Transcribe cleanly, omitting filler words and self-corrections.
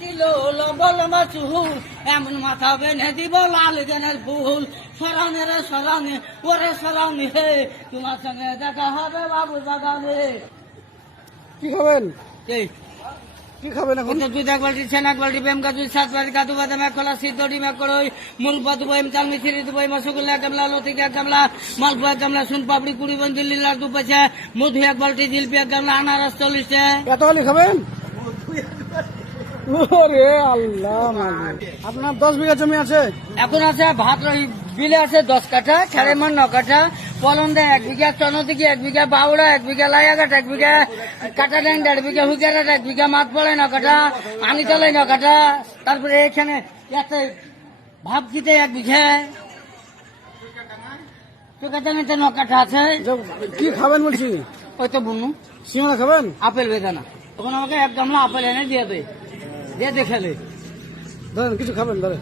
Kilo লবল মাছুল এমন মাথা বেঁধে দিব লাল জেনের ফুল সরানে রে সরানে ওরে সরানি হে তোমার সঙ্গে দেখা হবে বাবু বাগানে। কি খাবেন? এই কি খাবেন এখন? দুধ এক বালতি ছেন এক বালতি বেম কাজু সাত বালতি কাজু বাদাম এক খোলা সিদ্ধ ডিম এক করই মূলপা দুবই চাল মিছিরি দুবই মসগুল্লা এক গামলা লতিক এক গামলা মালপোয়া এক গামলা সুন পাপড়ি 20 বন দিল্লি লাড্ডু 5 মধু এক বালতি জিলপি এক গামলা আনারস 40 এত হলি খাবেন? ওরে আল্লাহ মালিক। আপনার 10 বিঘা জমি আছে? এখন আছে ভাত বিলে আছে 10 কাঠা খেড়েমান 9 কাঠা পলন্দে 1 বিঘা চনদিকে 1 বিঘা বাউড়া 1 বিঘা লাইয়াঘাট 1 বিঘা কাটা ড্যাং 1.5 বিঘা হুইকারাট 1 বিঘা মাছ পড়ে 9 কাঠা আনিতলে 9 কাঠা তারপরে এখানে এতে ভাব দিতে 1 বিঘা চুকাটানিতে 9 কাঠা আছে। কি খাবেন বলছি? ওই তো বুনু সিঙ্গাড়া খাবেন? আপেল বেদানা তখন আমাকে 1 গামলা আপেল এনে দিয়ে দে খেলে। ধরেন কিছু খাবেন ধরেন।